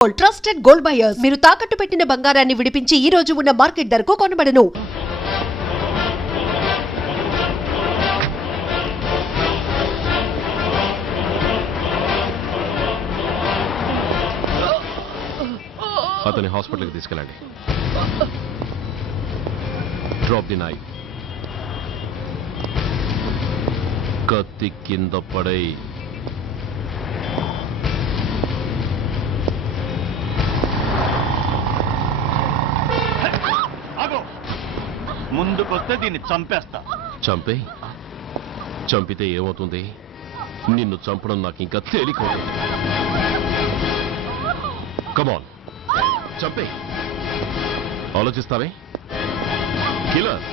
Trusted gold buyers మీరు తాకట్టు పెట్టిన బంగారాన్ని విడిపించి ఈ రోజు ఉన్న మార్కెట్ ధరకు కొనబడను. అతని హాస్పిటల్కి తీసుకెళ్ళండి. Drop the knife. కత్తి కింద పడై. ముందుకొస్తే దీన్ని చంపేస్తా. చంపే. చంపితే ఏమవుతుంది? నిన్ను చంపడం నాకు ఇంకా తేలికవుతుంది. కమాన్, చంపే. ఆలోచిస్తావే కిల్లర్.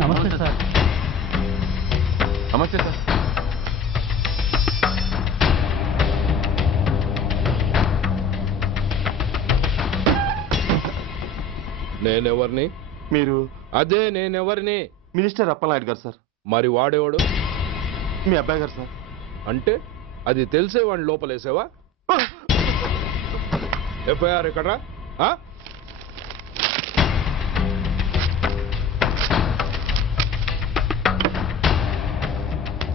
నమస్తే సార్. నమస్తే సార్. నేనెవరిని? మీరు? అదే నేనెవరిని? మినిస్టర్ అప్పలనాయుడు గారు సార్. మరి వాడేవాడు? మీ అబ్బాయి గారు సార్. అంటే అది తెలిసే వాడిని లోపలేసావా? ఎఫ్ఐఆర్ ఎక్కడ్రా?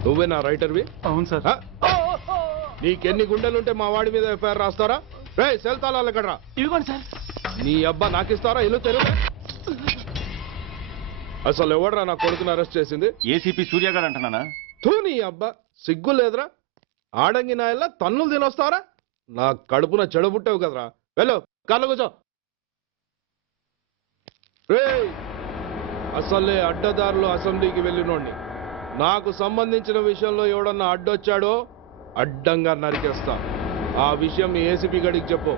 నువ్వే నా రైటర్వి? అవును సార్. నీకెన్ని గుండెలుంటే మా వాడి మీద ఎఫ్ఐఆర్ రాస్తారా? రే సెల్ తాళాలు ఎక్కడ్రా? ఇదిగోండి సార్. నీ అబ్బా నాకిస్తారా? ఇల్లు తెరువు. అసలు ఎవడరా నా కొడుకుని అరెస్ట్ చేసింది? ఏసీపీ సూర్య గారు అంటున్నానా? తూ నీ అబ్బా సిగ్గు లేదురా? ఆడంగి నాయల్లా తన్నులు తినొస్తారా? నా కడుపున చెడబుట్టావు కదరా. వెళ్ళు కార్లో కూర్చో. రే అసలే అడ్డదారులు అసెంబ్లీకి వెళ్ళినోడిని. నాకు సంబంధించిన విషయంలో ఎవడన్నా అడ్డొచ్చాడో అడ్డంగా నరికేస్తా. ఆ విషయం మీ ఏసీపీ గడికి చెప్పు.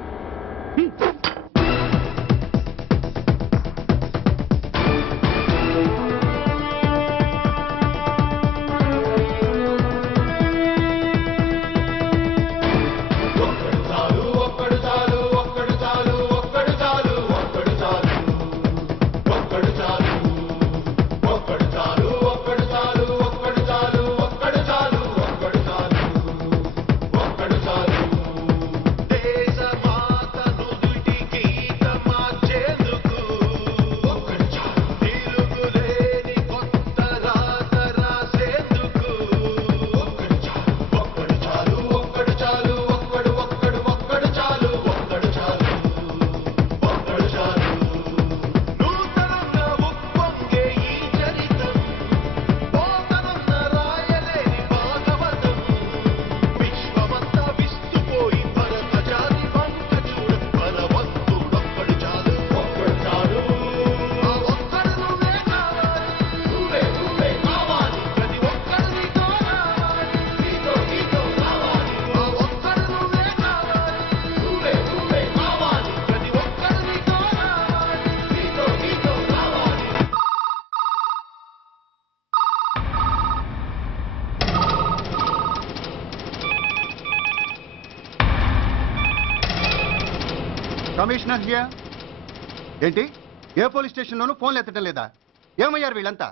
Commissioner here. ఏంటి ఏ పోలీస్ స్టేషన్లోనూ ఫోన్లు ఎత్తడం లేదా? ఏమయ్యారు వీళ్ళంతా?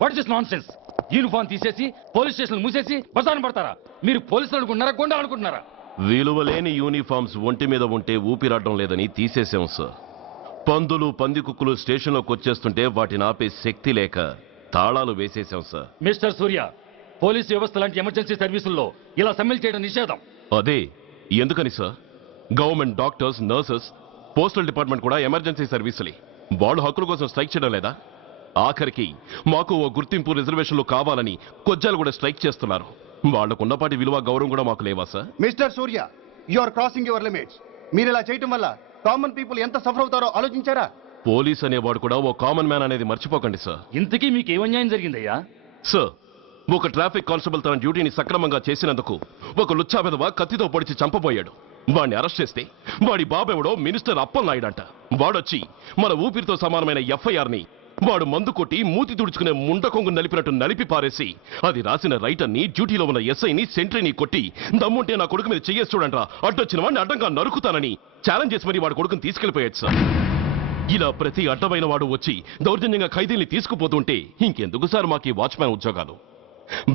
What is nonsense? యూనిఫామ్ తీసేసి పోలీస్ స్టేషన్ మూసేసి బజార్ను పడతారా? మీరు పోలీసులు అనుకుంటున్నారా, గుండా అనుకుంటున్నారా? విలువలేని యూనిఫామ్స్ ఒంటి మీద ఉంటే ఊపిరాడడం లేదని తీసేసాం సార్. పందులు పందికుక్కులు స్టేషన్లోకి వచ్చేస్తుంటే వాటిని ఆపే శక్తి లేక తాళాలు వేసేసాం సార్. మిస్టర్ సూర్య, పోలీస్ వ్యవస్థ లాంటి ఎమర్జెన్సీ సర్వీసుల్లో ఇలా సమ్మెలు చేయడం నిషేధం. అదే ఎందుకని sir? Government doctors, nurses, postal department కూడా ఎమర్జెన్సీ సర్వీసులే. వాళ్ళు హక్కుల కోసం స్ట్రైక్ చేయడం లేదా? ఆఖరికి మాకు ఓ గుర్తింపు రిజర్వేషన్లు కావాలని కొజ్జాలు కూడా స్ట్రైక్ చేస్తున్నారు. వాళ్లకున్నపాటి విలువ గౌరవం కూడా మాకు లేవా sir? Mister Surya, you are crossing your limits. మీరు ఇలా చేయటం వల్ల కామన్ పీపుల్ ఎంత సఫర్ అవుతారో ఆలోచించారా? పోలీస్ అనేవాడు కూడా ఓ కామన్ మ్యాన్ అనేది మర్చిపోకండి సార్. ఇంతకీ మీకు ఏమన్యాయం జరిగిందయ్యా? సార్, ఒక ట్రాఫిక్ కానిస్టేబుల్ తన డ్యూటీని సక్రమంగా చేసినందుకు ఒక లుచ్చా విధవ కత్తితో పొడిచి చంపబోయాడు. వాడిని అరెస్ట్ చేస్తే వాడి బాబెవడో మినిస్టర్ అప్పలనాయుడంట. వాడొచ్చి మన ఊపిరితో సమానమైన ఎఫ్ఐఆర్ని వాడు మందు కొట్టి మూతి తుడుచుకునే ముండకొంగు నలిపినట్టు నలిపి పారేసి అది రాసిన రైటర్ని, డ్యూటీలో ఉన్న ఎస్ఐని, సెంట్రీని కొట్టి దమ్ముంటే నా కొడుకు మీద చెయ్యేసి చూడంట్రా, అడ్డొచ్చిన వాడిని అడ్డంగా నరుకుతానని ఛాలెంజ్ చేసి మరి వాడి కొడుకుని తీసుకెళ్లిపోయాడు సార్. ఇలా ప్రతి అడ్డమైన వాడు వచ్చి దౌర్జన్యంగా ఖైదీల్ని తీసుకుపోతుంటే ఇంకెందుకు సార్ మాకు ఈ వాచ్మ్యాన్ ఉద్యోగాలు?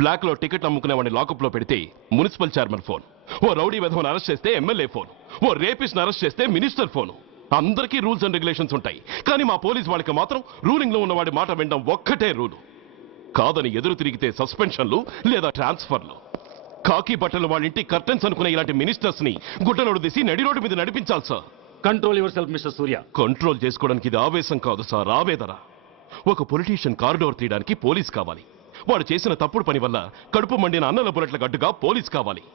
బ్లాక్ లో టికెట్ అమ్ముకునే వాడిని లాకప్ లో పెడితే మున్సిపల్ చైర్మన్ ఫోన్, ఓ రౌడీ విధవను అరెస్ట్ చేస్తే ఎమ్మెల్యే ఫోన్, ఓ రేపిస్ట్ అరెస్ట్ చేస్తే మినిస్టర్ ఫోన్. అందరికీ రూల్స్ అండ్ రెగ్యులేషన్స్ ఉంటాయి, కానీ మా పోలీస్ వాళ్ళకి మాత్రం రూలింగ్ లో ఉన్న వాడి మాట వినడం ఒక్కటే రూలు. కాదని ఎదురు తిరిగితే సస్పెన్షన్లు లేదా ట్రాన్స్ఫర్లు. కాకి బట్టలు వాళ్ళ ఇంటి కర్టెన్స్ అనుకునే ఇలాంటి మినిస్టర్స్ ని గుడ్డలోడు తీసి నడి రోడ్డు మీద నడిపించాలి sir. Control your self mister Surya. Control చేసుకోవడానికి ఇది ఆవేశం కాదు సార్, ఆవేదన. ఒక పొలిటీషియన్ కారిడోర్ తీయడానికి పోలీస్ కావాలి. వాడు చేసిన తప్పుడు పని వల్ల కడుపు మండిన అన్నల బుల్లెట్ల గడ్డుగా పోలీస్ కావాలి.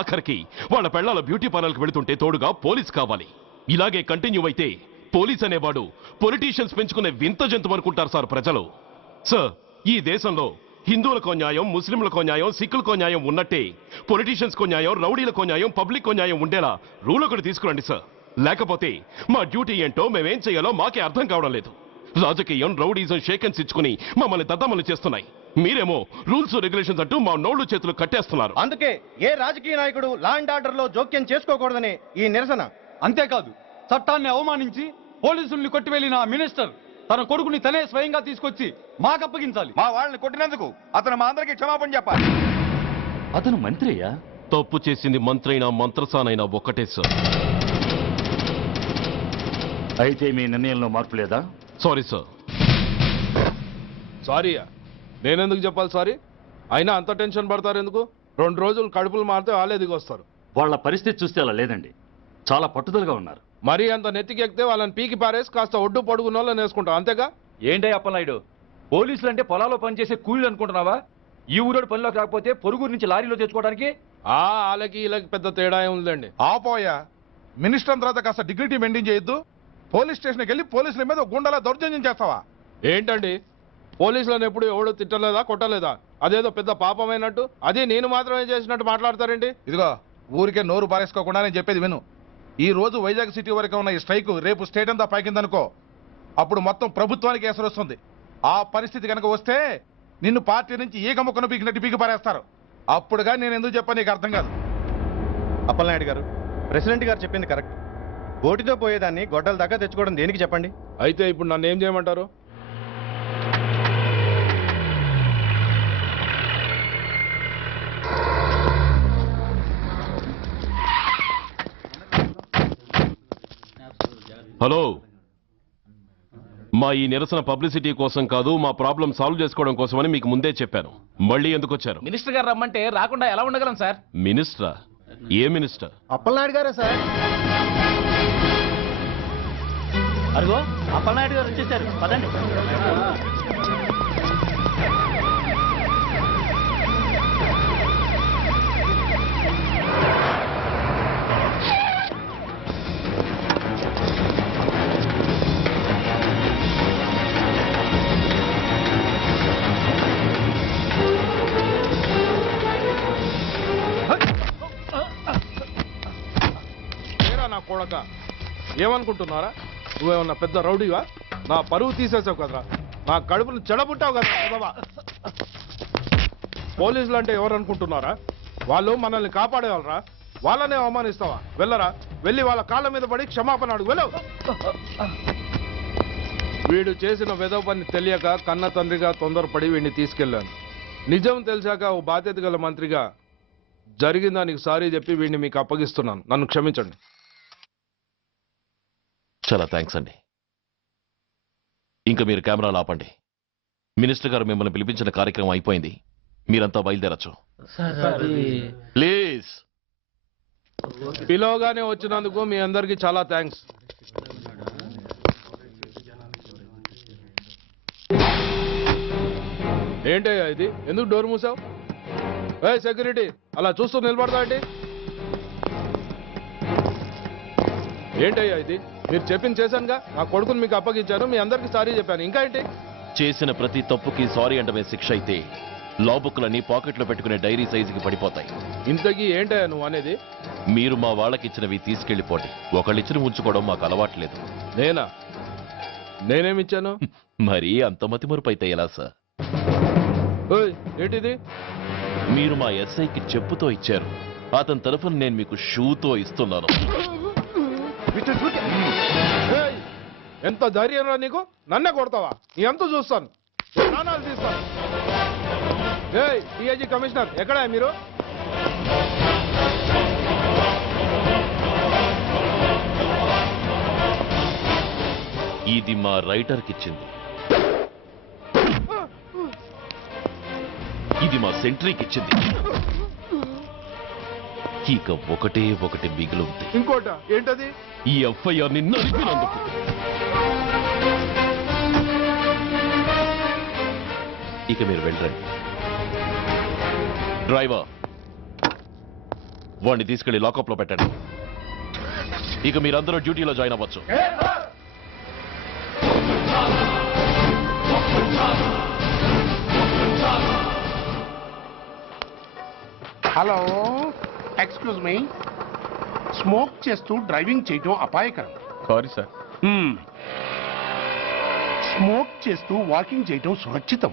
ఆఖరికి వాళ్ళ పెళ్లాల బ్యూటీ పార్లర్కి వెళుతుంటే తోడుగా పోలీస్ కావాలి. ఇలాగే కంటిన్యూ అయితే పోలీస్ అనేవాడు పొలిటీషియన్స్ పెంచుకునే వింత జంతువు అనుకుంటారు సార్ ప్రజలు. సార్, ఈ దేశంలో హిందువులకో న్యాయం, ముస్లింలకో న్యాయం, సిక్కులకో న్యాయం ఉన్నట్టే పొలిటీషియన్స్కో న్యాయం, రౌడీలకో న్యాయం, పబ్లిక్కో న్యాయం ఉండేలా రూల్ ఒకటి తీసుకురండి సార్. లేకపోతే మా డ్యూటీ ఏంటో మేమేం చేయాలో మాకే అర్థం కావడం లేదు. రాజకీయం, రౌడీజం షేకెన్స్ ఇచ్చుకుని మమ్మల్ని దద్దమలు చేస్తున్నాయి. మీరేమో రూల్స్ రెగ్యులేషన్స్ అంటూ మా నోళ్లు చేతులు కట్టేస్తున్నారు. అందుకే ఏ రాజకీయ నాయకుడు లా అండ్ ఆర్డర్ లో జోక్యం చేసుకోకూడదని ఈ నిరసన. అంతేకాదు, చట్టాన్ని అవమానించి పోలీసుల్ని కొట్టివెళ్లిన మినిస్టర్ తన కొడుకుని తనే స్వయంగా తీసుకొచ్చి మాకు అప్పగించాలి. మా వాళ్ళని కొట్టినందుకు అతను మా అందరికి క్షమాపణ చెప్పాలి. అతను మంత్రియా? తప్పు చేసింది మంత్రైనా మంత్రసానైనా ఒక్కటే సార్. అయితే మీ నిర్ణయంలో మార్పు లేదా? Sorry sir. సారీయా? నేనెందుకు చెప్పాలి సారీ? అయినా అంత టెన్షన్ పడతారు ఎందుకు? 2 రోజులు కడుపులు మారితే వాళ్ళే దిగొస్తారు. వాళ్ళ పరిస్థితి చూస్తే అలా లేదండి, చాలా పట్టుదలగా ఉన్నారు. మరీ అంత నెత్తికెక్కితే వాళ్ళని పీకి పారేసి కాస్త ఒడ్డు పొడుగున్న వాళ్ళని వేసుకుంటాం, అంతేగా? ఏంటే అప్పలనాయుడు, పోలీసులు అంటే పొలాల్లో పనిచేసే కూలీలు అనుకుంటున్నావా? ఈ ఊరోడు పనిలోకి రాకపోతే పొరుగురు నుంచి లారీలో తెచ్చుకోవడానికి వాళ్ళకి వీళ్ళకి పెద్ద తేడా ఉందండి. ఆపోయా, మినిస్టర్ తర్వాత కాస్త డిగ్నిటీ మెయింటైన్ చేయొద్దు. పోలీస్ స్టేషన్కి వెళ్ళి పోలీసుల మీద గుండాల దౌర్జన్యం చేస్తావా? ఏంటండి, పోలీసులను ఎప్పుడు ఎవడు తిట్టలేదా కొట్టలేదా? అదేదో పెద్ద పాపమైనట్టు, అదే నేను మాత్రమే చేసినట్టు మాట్లాడతారేంటి? ఇదిగో, ఊరికే నోరు పారేసుకోకుండా నేను చెప్పేది విను. ఈ రోజు వైజాగ్ సిటీ వరకు ఉన్న ఈ స్ట్రైక్ రేపు స్టేట్ అంతా పైకిందనుకో, అప్పుడు మొత్తం ప్రభుత్వానికి ఎసరు వస్తుంది. ఆ పరిస్థితి కనుక వస్తే నిన్ను పార్టీ నుంచి ఈగ ముక్కను పీకినట్టు పీకి పారేస్తారు. అప్పుడుగా నేను ఎందుకు చెప్పాను నీకు అర్థం కాదు. అప్పలనాయుడు గారు, ప్రెసిడెంట్ గారు చెప్పింది కరెక్ట్. ఓటితో పోయేదాన్ని గొడ్డల దాకా తెచ్చుకోవడం దేనికి చెప్పండి? అయితే ఇప్పుడు నన్ను ఏం చేయమంటారు? హలో, మా ఈ నిరసన పబ్లిసిటీ కోసం కాదు, మా ప్రాబ్లం సాల్వ్ చేసుకోవడం కోసమని మీకు ముందే చెప్పాను. మళ్ళీ ఎందుకు వచ్చారు? మినిస్టర్ గారు రమ్మంటే రాకుండా ఎలా ఉండగలం సార్? మినిస్టరా? ఏ మినిస్టర్? అప్పలనాయుడు గారే సార్. అరుగో అప్పలనాయుడు గారు వచ్చేసారు, పదండి. నా కొడక, ఏమనుకుంటున్నారా? నువ్వేమన్నా పెద్ద రౌడీవా? నా పరువు తీసేసావు కదరా, నా కడుపును చెడబుట్టావు కదా. పోలీసులు అంటే ఎవరు అనుకుంటున్నారా? వాళ్ళు మనల్ని కాపాడేవాళ్ళరా? వాళ్ళనే అవమానిస్తావా? వెళ్ళరా, వెళ్ళి వాళ్ళ కాళ్ళ మీద పడి క్షమాపణ అడుగు, వెళ్ళవు. వీడు చేసిన వెధవ పని తెలియక కన్న తండ్రిగా తొందరపడి వీడిని తీసుకెళ్లాను. నిజం తెలిసాక ఓ బాధ్యత గల మంత్రిగా జరిగిన దానికి సారీ చెప్పి వీడిని మీకు అప్పగిస్తున్నాను. నన్ను క్షమించండి. చాలా థ్యాంక్స్ అండి. ఇంకా మీరు కెమెరాలు ఆపండి. మినిస్టర్ గారు మిమ్మల్ని పిలిపించిన కార్యక్రమం అయిపోయింది, మీరంతా బయలుదేరచ్చు ప్లీజ్. పిలవగానే వచ్చినందుకు మీ అందరికీ చాలా థ్యాంక్స్. ఏంటయ్యా ఇది? ఎందుకు డోర్ మూసావు? ఏ సెక్యూరిటీ, అలా చూస్తూ నిలబడతా ఏంటి? ఏంటయ్యా ఇది? మీరు చెప్పింది చేశానుగా, నా కొడుకుని మీకు అప్పగించాను, మీ అందరికీ సారీ చెప్పాను, ఇంకా ఏంటి? చేసిన ప్రతి తప్పుకి సారీ అంటమే శిక్ష అయితే లా బుక్లన్నీ పాకెట్లో పెట్టుకునే డైరీ సైజుకి పడిపోతాయి. ఇంతకీ ఏంటయ్యా నువ్వు అనేది? మీరు మా వాళ్ళకిచ్చినవి తీసుకెళ్లిపోండి. ఒకళ్ళిచ్చిన ఉంచుకోవడం మాకు అలవాట్లేదు. నేనా? నేనేమిచ్చాను? మరీ అంత మతిమరుపు అయితే ఎలా సార్? ఓయ్, ఏంటిది? మీరు మా ఎస్ఐకి చెప్పుతో ఇచ్చారు, అతని తరఫున నేను మీకు షూతో ఇస్తున్నాను. ఏయ్, ఎంత ధైర్యం రా నీకు? నన్నే కొడతావా? నీ ఎంత చూస్తాను, ప్రాణాలు తీస్తాను. ఏయ్ డిఐజీ కమిషనర్, ఎక్కడా మీరు? ఇది మా రైటర్కి ఇచ్చింది, ఇది మా సెంట్రీకి ఇచ్చింది. ఇక ఒకటి మిగిలింది. ఇంకోట ఏంటది? ఈ ఎఫ్ఐఆర్ ని నలిపినందుకు. ఇక మీరు వెళ్ళండి. డ్రైవర్, వాడిని తీసుకెళ్లి లాకప్ లో పెట్టండి. ఇక మీరందరూ డ్యూటీలో జాయిన్ అవ్వచ్చు. Hello, excuse me. స్మోక్ చేస్తూ డ్రైవింగ్ చేయటం అపాయకరం. Sorry sir. స్మోక్ చేస్తూ వాకింగ్ చేయటం సురక్షితం.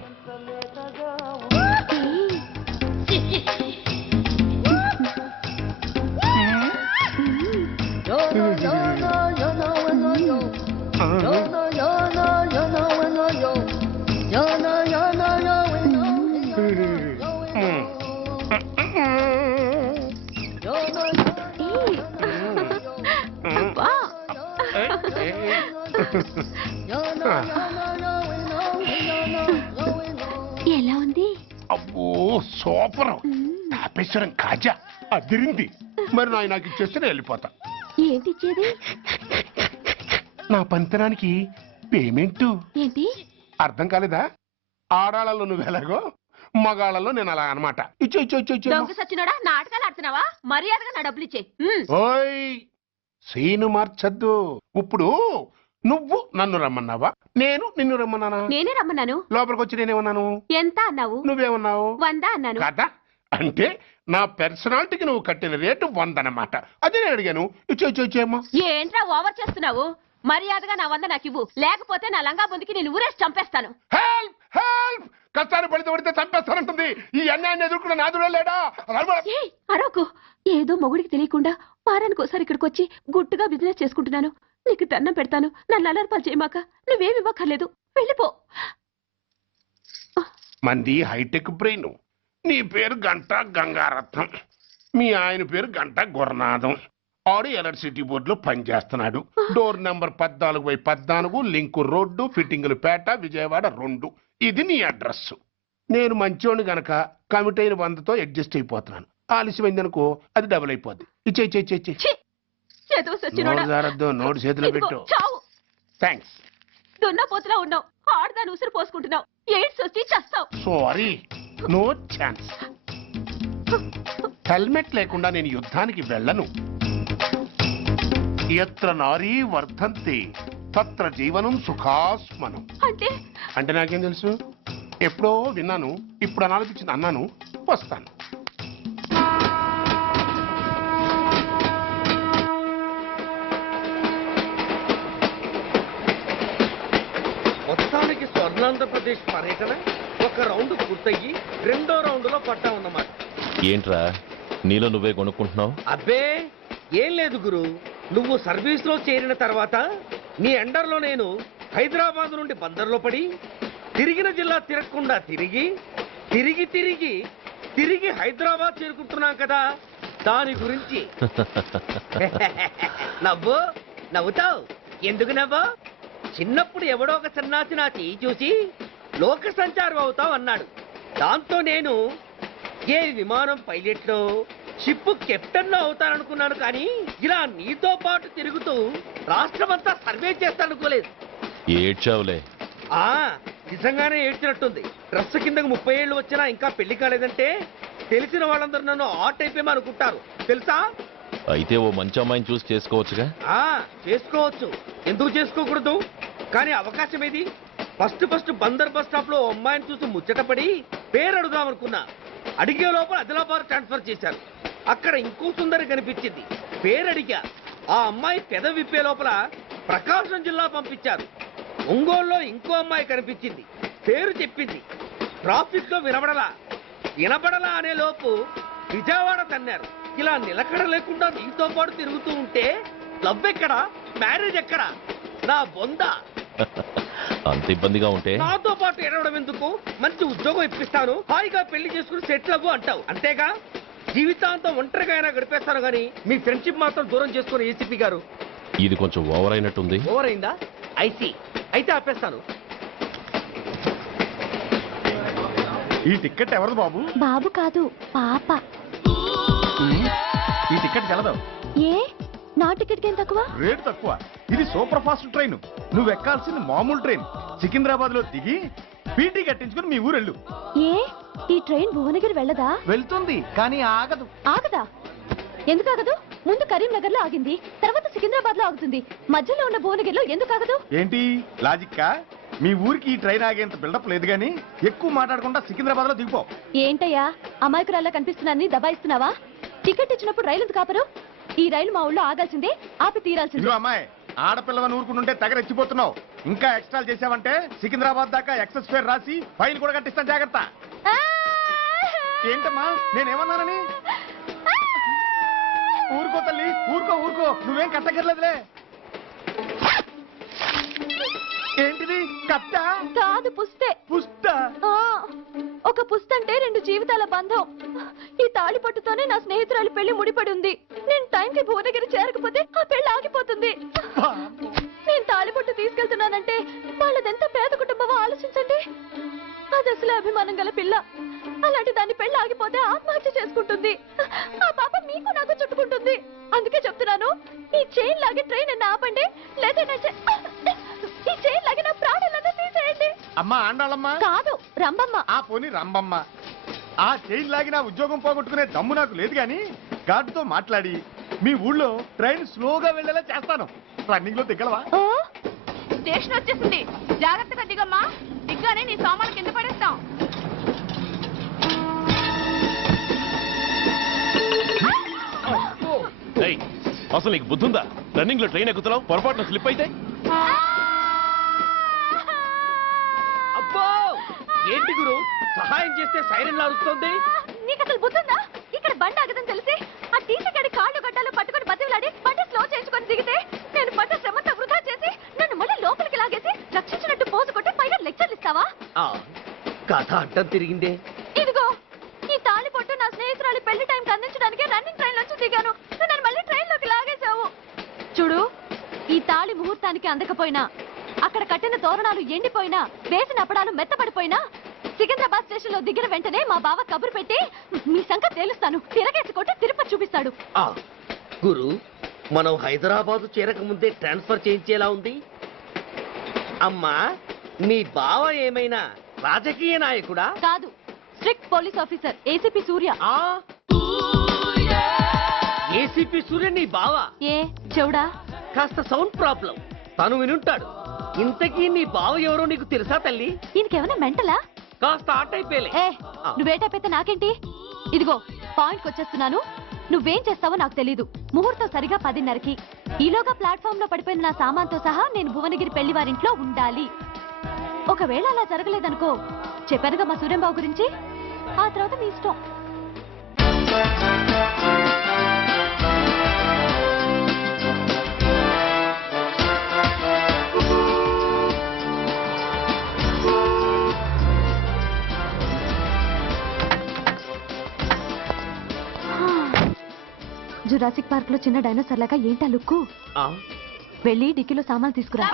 సూపర్. తాపేశ్వరం కాజా అదిరింది. మరి నాకు ఇచ్చేస్తే నేను వెళ్ళిపోతా. ఏంటి ఇచ్చేది? నా పంతనానికి పేమెంట్. ఏంటి అర్థం కాలేదా? ఆడాళ్ళలో నువ్వు ఎలాగో మగాళ్ళలో నేను అలా అనమాట. ఇచ్చు ఇచ్చు ఇచ్చు ఇచ్చు. దొంగ సచ్చినోడా, నాటకాలు ఆడుతున్నావా? మర్యాదగా నా డబ్బులు ఇచ్చే. ఓయ్ సీను మార్చద్దు. ఇప్పుడు నువ్వు నన్ను రమ్మన్నావా, నేను నిన్ను రమ్మన్నానా? నేనే రమ్మన్నాను. లోపలికి వచ్చి నేనేమన్నాను? ఎంత అన్నావు? నువ్వేమన్నావు? 100 అన్నాను. కదా అంటే నా పర్సనాలిటీకి నువ్వు కట్టిన రేటు 100 అన్నమాట. అదే నేను అడిగాను. ఇచ్చు ఇచ్చు ఇచ్చేమ్మా. ఏంట్రా ఓవర్ చేస్తున్నావు? మర్యాదగా నా 100 నాకు ఇవ్వు, లేకపోతే నా లంగా బొందికి నేను ఊరేసి చంపేస్తాను. Help help. కష్టాన్ని పడితే చంపేస్తానంటుంది. ఈ అన్యాయాన్ని ఎదుర్కొన్న నాదుడే లేడా? ఏయ్, అరవకు. ఏదో మొగుడికి తెలియకుండా వారానికి ఒకసారి ఇక్కడికి వచ్చి గుట్టుగా బిజినెస్ చేసుకుంటున్నాను. నీకు దండం పెడతాను, నన్ను అలర్పాలు చేయమాక. నువ్వేమి ఇవ్వక్కర్లేదు, వెళ్ళిపో. మంది హైటెక్ బ్రెయిన్. నీ పేరు గంట గంగారత్నం, మీ ఆయన పేరు గంట గురనాథం. ఆడు ఎలక్ట్రిసిటీ బోర్డులో పనిచేస్తున్నాడు. డోర్ నెంబర్ 14/14, లింకు రోడ్డు, ఫిట్టింగులు పేట, విజయవాడ 2. ఇది నీ అడ్రస్. నేను మంచోని గనక కమిట్ అయిన 100తో అడ్జస్ట్ అయిపోతున్నాను. ఆలస్యమైందనుకో అది డబుల్ అయిపోద్ది. ఇచ్చే నోటు చేతిలో పెట్టు. థ్యాంక్స్. దున్నపోతులా ఉన్నావు, ఆడదాని ఉసురు పోసుకుంటున్నావు. ఎయిడ్స్ వచ్చి చస్తావు. Sorry, no chance. హెల్మెట్ లేకుండా నేను యుద్ధానికి వెళ్ళను. ఎత్ర నారీ వర్ధంతి తత్ర జీవనం సుఖాస్మనం. అంటే నాకేం తెలుసు? ఎప్పుడో విన్నాను, ఇప్పుడు అనాలనిపించింది అన్నాను. వస్తాను. మొత్తానికి స్వర్ణాంధ్రప్రదేశ్ పర్యటన ఒక రౌండ్ పూర్తయ్యి 2వ రౌండ్ లో పట్టామన్నమాట. ఏంట్రా నీలో నువ్వే కొనుక్కుంటున్నావు? అబ్బే ఏం లేదు గురు, నువ్వు సర్వీస్ లో చేరిన తర్వాత నీ అండర్లో నేను హైదరాబాద్ నుండి బందర్లో పడి తిరిగిన జిల్లా తిరగకుండా తిరిగి తిరిగి తిరిగి తిరిగి హైదరాబాద్ చేరుకుంటున్నాం కదా, దాని గురించి. నవ్వు నవ్వుతావు ఎందుకు నవ్వు? చిన్నప్పుడు ఎవడో ఒక సన్నాసి నా చెయ్యి చూసి లోక సంచారం అవుతావు అన్నాడు. దాంతో నేను ఏ విమానం పైలట్లో షిప్ కెప్టెన్ అవుతాననుకున్నాను. కానీ ఇలా నీతో పాటు తిరుగుతూ రాష్ట్రమంతా సర్వే చేస్తాననుకోలేదు. ఏడ్చావులే. నిజంగానే ఏడ్చినట్టుంది. డ్రెస్ కిందకు 30 ఏళ్ళు వచ్చినా ఇంకా పెళ్లి కాలేదంటే తెలిసిన వాళ్ళందరూ నన్ను ఆట్ అయిపోయి అనుకుంటారు తెలుసా? అయితే ఓ మంచి అమ్మాయిని చూసి చేసుకోవచ్చుగా. చేసుకోవచ్చు, ఎందుకు చేసుకోకూడదు? కానీ అవకాశం ఏది? ఫస్ట్ బందర్ బస్ స్టాప్ లో అమ్మాయిని చూసి ముచ్చటపడి పేరు అడుగుదాం అనుకున్నా. అడిగే లోపల ఆదిలాబాద్ ట్రాన్స్ఫర్ చేశారు. అక్కడ ఇంకో సుందరి కనిపించింది, పేరు అడిగా. ఆ అమ్మాయి పెద విప్పే లోపల ప్రకాశం జిల్లా పంపించారు. ఒంగోలులో ఇంకో అమ్మాయి కనిపించింది, పేరు చెప్పింది. ట్రాఫిక్ లో వినబడలా అనే లోపు విజయవాడ తన్నారు. ఇలా నిలకడ లేకుండా నీతో పాటు తిరుగుతూ ఉంటే లవ్ ఎక్కడా, మ్యారేజ్ ఎక్కడా? నా బొంద. అంత ఇబ్బందిగా ఉంటే నాతో పాటు ఎడవడం ఎందుకు? మంచి ఉద్యోగం ఇప్పిస్తాను, హాయిగా పెళ్లి చేసుకుని సెటిల్ అవ్వు అంటావు అంతేగా? జీవితాంతం ఒంటరిగా అయినా గడిపేస్తాను గానీ మీ ఫ్రెండ్షిప్ మాత్రం దూరం చేసుకుని ఏసీపీ గారు. ఇది కొంచెం ఓవర్ అయినట్టుంది. ఓవర్ అయిందా? ఐసీ, అయితే ఆపేస్తాను. ఈ టికెట్ ఎవరిది బాబు? బాబు కాదు, పాప. ఈ టికెట్ గెలదు. ఏ నా టికెట్ ఏం తక్కువ? రేటు తక్కువ. ఇది సూపర్ ఫాస్ట్ ట్రైన్. నువ్వు ఎక్కాల్సింది మామూలు ట్రైన్. సికింద్రాబాద్ లో దిగి పీటీ కట్టించుకుని మీ ఊరెళ్ళు. ఏ ఈ ట్రైన్ భువనగిరి వెళ్ళదా? వెళ్తుంది కానీ ఆగదు. ఆగదా? ఎందుకు ఆగదు? ముందు కరీంనగర్ లో ఆగింది, తర్వాత సికింద్రాబాద్ లో ఆగుతుంది. మధ్యలో ఉన్న భువనగిరిలో ఎందుకు ఆగదు? ఏంటి లాజిక్కా? మీ ఊరికి ఈ ట్రైన్ ఆగేంత బిల్డప్ లేదు గానీ ఎక్కువ మాట్లాడకుండా సికింద్రాబాద్ లో దిగిపో. ఏంటయ్యా అమాయకురాల్లా కనిపిస్తున్నాన్ని దబాయిస్తున్నావా? టికెట్ ఇచ్చినప్పుడు రైలు ఎందుకు ఆపరు? ఈ రైలు మా ఊళ్ళో ఆగాల్సిందే, ఆపి తీరాల్సిందే. ఇదిగో అమ్మాయి, ఆడపిల్లవని ఊరుకుంటుంటే తెగరెచ్చిపోతున్నావు. ఇంకా ఎక్స్ట్రాలు చేసావంటే సికింద్రాబాద్ దాకా ఎక్సెస్ ఫేర్ రాసి ఫైన్ కూడా కట్టిస్తాను, జాగ్రత్త. ఏంటమ్మా నేనేమన్నానని? ఊరుకో తల్లి, ఊరుకో, నువ్వేం కట్టగర్లేదులే. ఏంటిది? కట్ట కాదు, పుస్తే. పుష్ట? ఒక పుస్తంటే 2 జీవితాల బంధం. ఈ తాళి పట్టుతోనే నా స్నేహితురాలి పెళ్లి ముడిపడి ఉంది. నేను టైంకి భువనగిరి చేరకపోతే ఆ పెళ్లి ఆగిపోతుంది. నేను తాళిపట్టు తీసుకెళ్తున్నానంటే వాళ్ళదెంత పేద కుటుంబమో ఆలోచించండి. అది అసలు అభిమానం గల పిల్ల. అలాంటి దాన్ని పెళ్లి ఆగిపోతే ఆత్మహత్య చేసుకుంటుంది. ఆ పాప మీకు నాకు చుట్టుకుంటుంది. అందుకే చెప్తున్నాను, ఈ చైన్ లాగే ట్రైన్ అన్న ఆపండి, లేదా ఈ చైన్ లాగే నా ప్రాణాలన్నా తీసేయండి. అమ్మా ఆండాళ్ళమ్మా కాదు, రంబమ్మ. ఆ పోని రంబమ్మ. ఆ చైన్ లాగి నా ఉద్యోగం పోగొట్టుకునే దమ్ము నాకు లేదు కానీ గార్డుతో మాట్లాడి మీ ఊళ్ళో ట్రైన్ స్లోగా వెళ్ళేలా చేస్తాను. రన్నింగ్ లో దిగలవా? స్టేషన్ వచ్చేసింది, జాగ్రత్తగా దిగమ్మా. దిగ్గానే నీ సామాన్లు కింద పడేస్తాం. ఏయ్, అసలు నీకు బుద్ధుందా? రన్నింగ్ లో ట్రైన్ ఎక్కుతున్నావు, పొరపాటున స్లిప్ అయితే అబ్బో ఏంటి గురు, సహాయం చేస్తే సైరన్ అరుస్తుంది. నీకు అసలు బుద్ధుందా? ఇక్కడ బండి ఆగదని తెలిసి ఆ టీసీ గడి కాళ్ళు గడ్డాలు పట్టుకొని బతిలాడి బండి స్లో చేసుకొని దిగితే నేను పడ్డ శ్రమంతా వృధా చేసి నన్ను మళ్ళీ లోపలికి లాగేసి రక్షించినట్టు పోజు కొట్టి పైగా లెక్చర్లు ఇస్తావా? కథ అడ్డం తిరిగిందే. ఇదిగో ఈ తాళి పొట్టు నా స్నేహితురాలి పెళ్లి టైంకి అందించడానికి రన్నింగ్ ట్రైన్ నుంచి దిగాను. నన్ను మళ్ళీ ట్రైన్ లోకి లాగేశావు. చూడు, ఈ తాళి ముహూర్తానికి అందకపోయినా, అక్కడ కట్టిన తోరణాలు ఎండిపోయినా, వేసిన అప్పడాలు మెత్తపడిపోయినా, సికింద్రాబాద్ స్టేషన్ లో దిగిన వెంటనే మా బావ కబురు పెట్టి మీ సంగతి తేలుస్తాను, తిరగేసి కొట్టి తిరుపతి చూపిస్తాడు. గురు, మనం హైదరాబాద్ చేరక ముందే ట్రాన్స్ఫర్ చేయించేలా ఉంది. అమ్మా, నీ బావ ఏమైనా రాజకీయ నాయకుడా? కాదు, స్ట్రిక్ట్ పోలీస్ ఆఫీసర్, ఏసీపీ సూర్య. ఏసీపీ సూర్య నీ బావ? ఏ చెవుడా? కాస్త సౌండ్ ప్రాబ్లం, తను వినుంటాడు. ఇంతకీ నీ బావ ఎవరో నీకు తెలుసా తల్లి? ఈయనకేమైనా మెంటలా? కాస్త ఆటైపోయలే. నువ్వేటైపోతే నాకేంటి? ఇదిగో పాయింట్కి వచ్చేస్తున్నాను. నువ్వేం చేస్తావో నాకు తెలీదు. ముహూర్తం సరిగా 10:30కి. ఈలోగా ప్లాట్ఫామ్ లో పడిపోయిన నా సామాన్తో సహా నేను భువనగిరి పెళ్లి వారింట్లో ఉండాలి. ఒకవేళ అలా జరగలేదనుకో, చెప్పానుగా మా సూర్యంబాబు గురించి, ఆ తర్వాత మీ ఇష్టం. జురాసిక్ పార్క్ లో చిన్న డైనోసార్ లాగా ఏంటా లుక్కు? వెళ్ళి డిక్కీలో సామాన్లు తీసుకురా.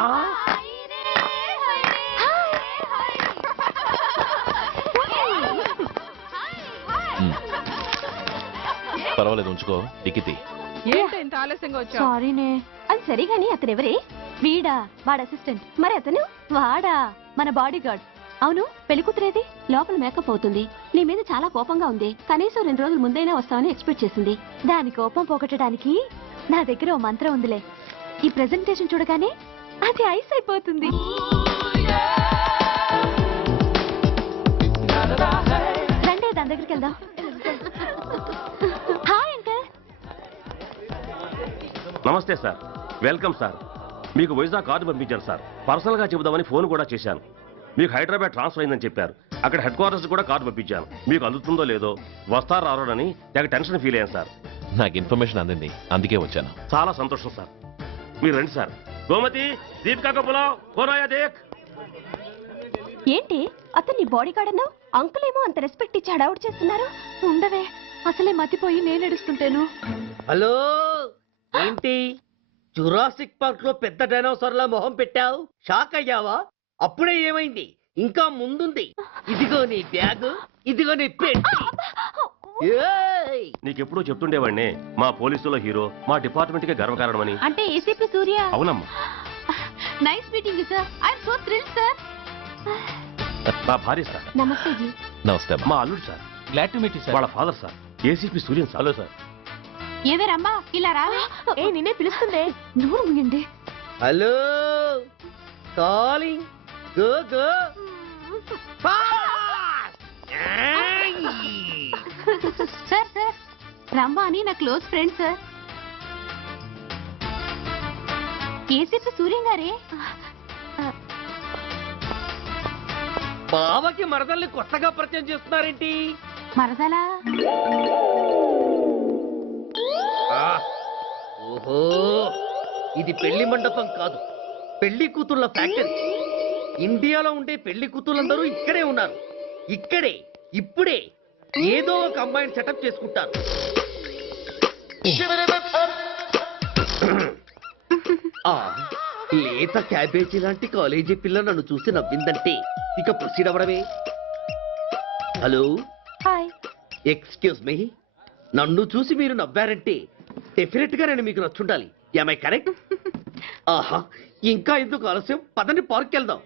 పర్వాలేదు, ఉంచుకో. టికెట్ ఏంటి ఆలస్యంగా వచ్చావు? సారీనే. అది సరిగాని అతను ఎవరే? వీడా, వాడు అసిస్టెంట్. మరి అతను? వాడా, మన బాడీ గార్డ్. అవును, పెళ్లి కూతురేది? లోపల మేకప్ అవుతుంది. నీ మీద చాలా కోపంగా ఉంది. కనీసం 2 రోజుల ముందైనా వస్తావని ఎక్స్పెక్ట్ చేసింది. దాని కోపం పోగొట్టడానికి నా దగ్గర ఓ మంత్రం ఉందిలే. ఈ ప్రెజెంటేషన్ చూడగానే అది ఐస్ అయిపోతుంది. రండి, దాని దగ్గరికి వెళ్దాం. Hi uncle. నమస్తే సార్, వెల్కమ్ సార్. మీకు వైజాగ్ కార్డు పంపించారు సార్. పర్సనల్ గా చెబుదామని ఫోన్ కూడా చేశాను. మీకు హైదరాబాద్ ట్రాన్స్ఫర్ అయిందని చెప్పారు. అక్కడ హెడ్ క్వార్టర్స్ కూడా కార్డు పంపించాను. మీకు అందుతుందో లేదో, వస్తారో రారోడని తెగ టెన్షన్ ఫీల్ అయ్యాను సార్. నాకు ఇన్ఫర్మేషన్ అందింది, అందుకే వచ్చాను. చాలా సంతోషం సార్. మీరు రండి సార్. గోమతి, దీపికా కపులావ్, కోరాయా దేక్. ఏంటి అతన్ని బాడీ గార్డ్ అన్నావు? అంకుల్ ఏమో అంత రెస్పెక్ట్ ఇచ్చి హడావుడు చేస్తున్నారు. ఉండవే, అసలే మతిపోయి నేను ఎడుస్తుంటాను. హలో, ఏంటి జురాసిక్ పార్క్ లో పెద్ద డైనోసార్ల మొహం పెట్టావు? షాక్ అయ్యావా? అప్పుడే ఏమైంది? ఇంకా ముందుంది. ఇదిగో నీ బ్యాగ్, ఇదిగో నీ పెట్టి. నీకెప్పుడూ చెప్తుండేవాడిని, మా పోలీసులో హీరో, మా డిపార్ట్మెంట్ కి గర్వకారణమని. అంటే ఏసీపీ సూర్య? అవునమ్మా. Nice meeting sir. I am so thrilled sir. మా భార్య సార్. నమస్తే జీ. నమస్తే. మా అల్లుడు sir. Glad to meet you sir. వాళ్ళ father sir, ACP Suryan sir. Hello sir. ఏవే రమ్మా, ఇలా రావే. ఏ నిన్నే పిలుస్తుందే. నోరు మూయండి. Hello, calling. Go go. Sir sir, Ramma అని నా close friend sir. ACP Suryam గారే. బావకి మరదల్ని కొత్తగా పరిచయం చేస్తున్నారేంటి? మరదలా? ఓహో, ఇది పెళ్లి మండపం కాదు, పెళ్లి కూతుళ్ళ ఫ్యాక్టరీ. ఇండియాలో ఉండే పెళ్లి కూతుళ్ళందరూ ఇక్కడే ఉన్నారు. ఇక్కడే ఇప్పుడే ఏదో ఒక అమ్మాయిని సెటప్ చేసుకుంటారు. లేత క్యాబేజీ లాంటి కాలేజీ పిల్ల నన్ను చూసి నవ్విందంటే ఇక ప్రొసీడ్ అవ్వడమే. Hello, hi. ఎక్స్క్యూజ్ మీ, నన్ను చూసి మీరు నవ్వారంటే డెఫినెట్ గా నేను మీకు నచ్చుండాలి. I correct? ఆహా, ఇంకా ఎందుకు ఆలస్యం? పదండి పార్క్ వెళ్దాం.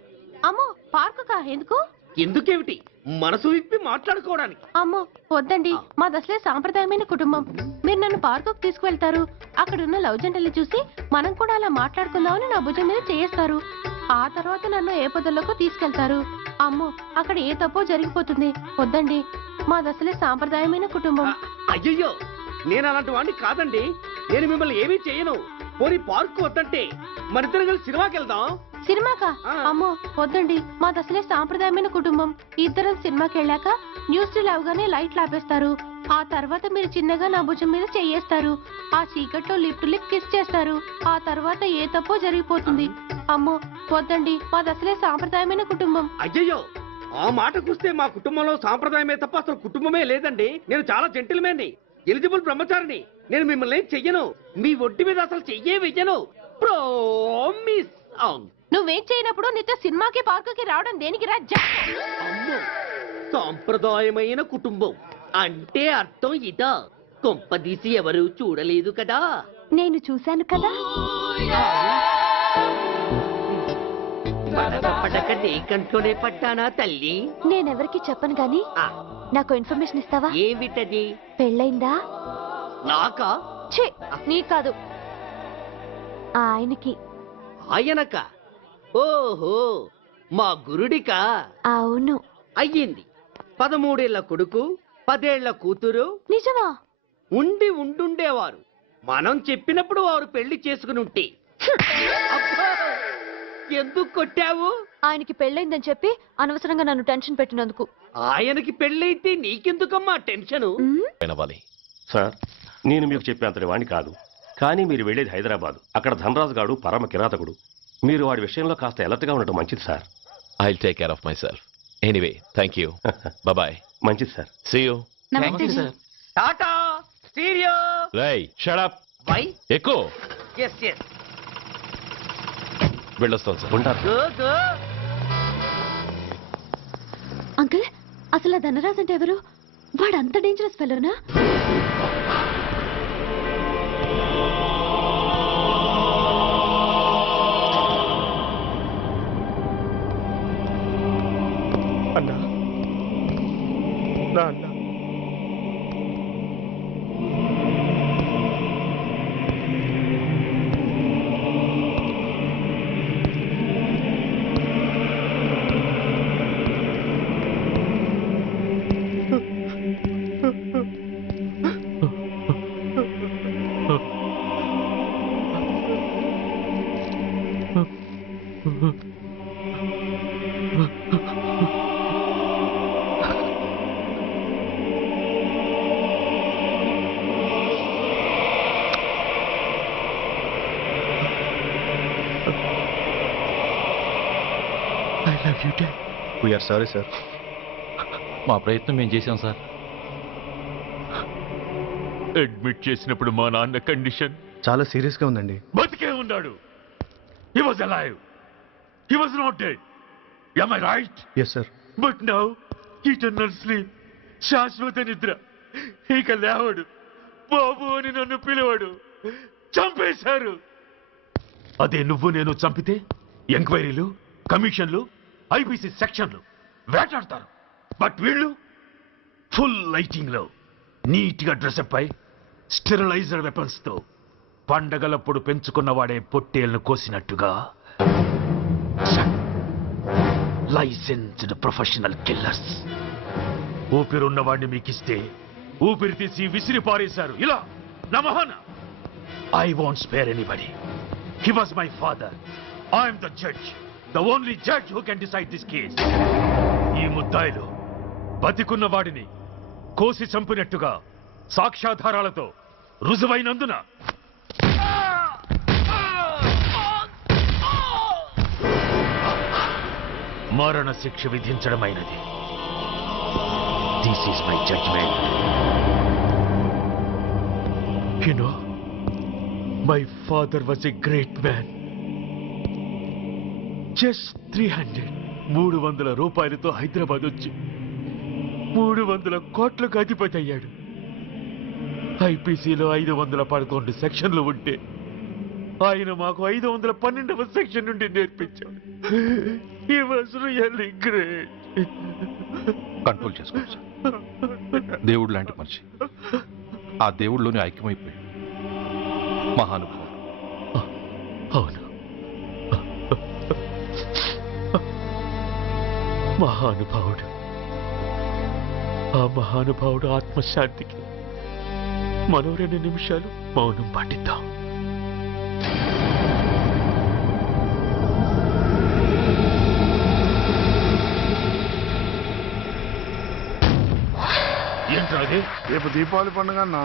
అమ్మో పార్కుకా? ఎందుకు? ఎందుకేమిటి, మనసు విప్పి మాట్లాడుకోవడానికి. అమ్మో వద్దండి, మాది అసలే సాంప్రదాయమైన కుటుంబం. మీరు నన్ను పార్కుకు తీసుకువెళ్తారు, అక్కడ ఉన్న లవ్ జంటలు చూసి మనం కూడా అలా మాట్లాడుకుందామని నా భుజం మీద చేస్తారు. ఆ తర్వాత నన్ను ఏ పొదల్లోకి తీసుకెళ్తారు. అమ్మో అక్కడ ఏ తప్పో జరిగిపోతుంది. వద్దండి, మాది అసలే సాంప్రదాయమైన కుటుంబం. అయ్యయ్యో, నేను అలాంటి వాడిని కాదండి. నేను మిమ్మల్ని ఏమీ చేయను. పోనీ పార్క్ వద్దంటే మరిద్దరం కలిసి సినిమాకి వెళ్దాం. సినిమాకా? అమ్మో వద్దండి, మాది అసలే సాంప్రదాయమైన కుటుంబం. ఇద్దరం సినిమాకి వెళ్ళాక న్యూస్ అవగానే లైట్లు ఆపేస్తారు. ఆ తర్వాత మీరు చిన్నగా నా భుజం మీద చెయ్యేస్తారు. ఆ చీకట్లో లిప్ టు లిప్ కిస్ చేస్తారు. ఆ తర్వాత ఏ తప్పో జరిగిపోతుంది. అమ్మో వద్దండి, మాది అసలే సాంప్రదాయమైన కుటుంబం. అయ్యయ్యో, ఆ మాటకొస్తే మా కుటుంబంలో సాంప్రదాయమే తప్ప అసలు కుటుంబమే లేదండి. నేను చాలా జెంటిల్మెన్ని, ఎలిజిబుల్ బ్రహ్మచారిని. నేను మిమ్మల్ని ఏం చెయ్యను. మీ ఒంటి మీద అసలు చెయ్యే వెయ్యను. ప్రామిస్. నువ్వేం చేయనప్పుడు నీతో సినిమాకి పార్కుకి రావడం దేనికి రా? అమ్మో, సాంప్రదాయమైన కుటుంబం అంటే అర్థం ఇదా? కొంపదీసి ఎవరు చూడలేదు కదా? నేను చూశాను కదా. పడక నీ కంట్లోనే పడ్డానా తల్లి? నేనెవరికి చెప్పను గాని నాకు ఇన్ఫర్మేషన్ ఇస్తావా? ఏమిటది? పెళ్ళైందా? నాకా? ఛీ, నీ కాదు, ఆయనకి. ఆయనక? ఓహో, మా గురుడికా? అవును. అయ్యింది. 13 ఏళ్ల కొడుకు, 10 ఏళ్ల కూతురు. నిజమా? ఉండుండేవారు. మనం చెప్పినప్పుడు వారు పెళ్లి చేసుకుని ఉంటే. అబ్బా, ఎందుకు కొట్టావు? ఆయనకి పెళ్ళైందని చెప్పి అనవసరంగా నన్ను టెన్షన్ పెట్టినందుకు. ఆయనకి పెళ్ళైతే నీకెందుకమ్మా టెన్షను? వినవాలి సార్, నేను మీకు చెప్పేంతటి వాణ్ణి కాదు. కానీ మీరు వెళ్ళేది హైదరాబాద్. అక్కడ ధనరాజు గాడు పరమ కిరాతకుడు. మీరు వాడి విషయంలో కాస్త ఎలర్ట్గా ఉండటం మంచిది sir. I'll take care of my self. Anyway thank you. Bye. మంచిది సార్. See you. నమస్తే సార్. టాటా స్టీరియో. రేయ్ షట్ అప్. వై? ఎక్కు. ఎస్. వెళ్ళొస్తాం సార్. ఉంటారు. Go go. అంకుల్, అసలు ఆ ధనరాజ్ అంటే ఎవరు? వాడు అంత డేంజరస్ ఫెలోనా? అన్నా, నా అన్నా, వీఆర్ సారీ సార్. మా ప్రయత్నం మేము చేశాం సార్. అడ్మిట్ చేసినప్పుడు మా నాన్న కండిషన్ చాలా సీరియస్ గా ఉందండి. బతికే ఉన్నాడు. He was alive. He was not dead. Am I right? Yes sir. But now eternal sleep, శాశ్వత నిద్ర. ఇక లేవడు. బాబు అని నన్ను పిలవడు. చంపేశారు. అదే నువ్వు నేను చంపితే ఎంక్వైరీలు, కమిషన్లు, ఐబీసీ సెక్షన్లు వేటాడతారు. బట్ వీళ్ళు ఫుల్ లైటింగ్ లో నీట్ గా డ్రెస్అప్ అయి స్టెరిలైజర్ వెపన్స్ తో పండగలప్పుడు పెంచుకున్న వాడే పొట్టేళ్లను కోసినట్టుగా లైసెన్స్డ్ ప్రొఫెషనల్ కిల్లర్స్. ఊపిరున్న వాడిని మీకిస్తే ఊపిరి తీసి విసిరి పారేశారు. ఇలా నమహన. I want spare anybody. He was my father. I'm the judge, the only judge who can decide this case. ఈ ముద్దాయిలు బతికున్న వాడిని కోసి చంపినట్టుగా సాక్ష్యాధారాలతో రుజువైనందున మరణ శిక్ష విధించడమైనది. This is my judgement. You know, my father was a great man. Just 300 రూపాయలతో హైదరాబాద్ వచ్చి 300 కోట్లకు అధిపతి అయ్యాడు. ఐపీసీలో 511 సెక్షన్లు ఉంటే ఆయన మాకు 512వ సెక్షన్ నుండి నేర్పించాడు. He was really great. Control చేసుకోవచ్చు. దేవుడు లాంటి మనిషి. ఆ దేవుడిలోని ఐక్యమైపోయాడు. మహానుభావుడు. అవును, మహానుభావుడు. ఆ మహానుభావుడు ఆత్మశాంతికి మనం 2 నిమిషాలు మౌనం పాటిద్దాం. ఏంటది? రేపు దీపావళి పండుగ అన్నా.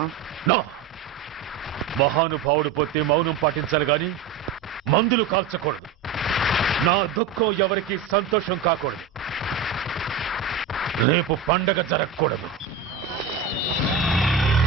మహానుభావుడు పోతే మౌనం పాటించాలి గాని మందులు కాల్చకూడదు. నా దుఃఖం ఎవరికి సంతోషం కాకూడదు. రేపు పండగ జరగకూడదు.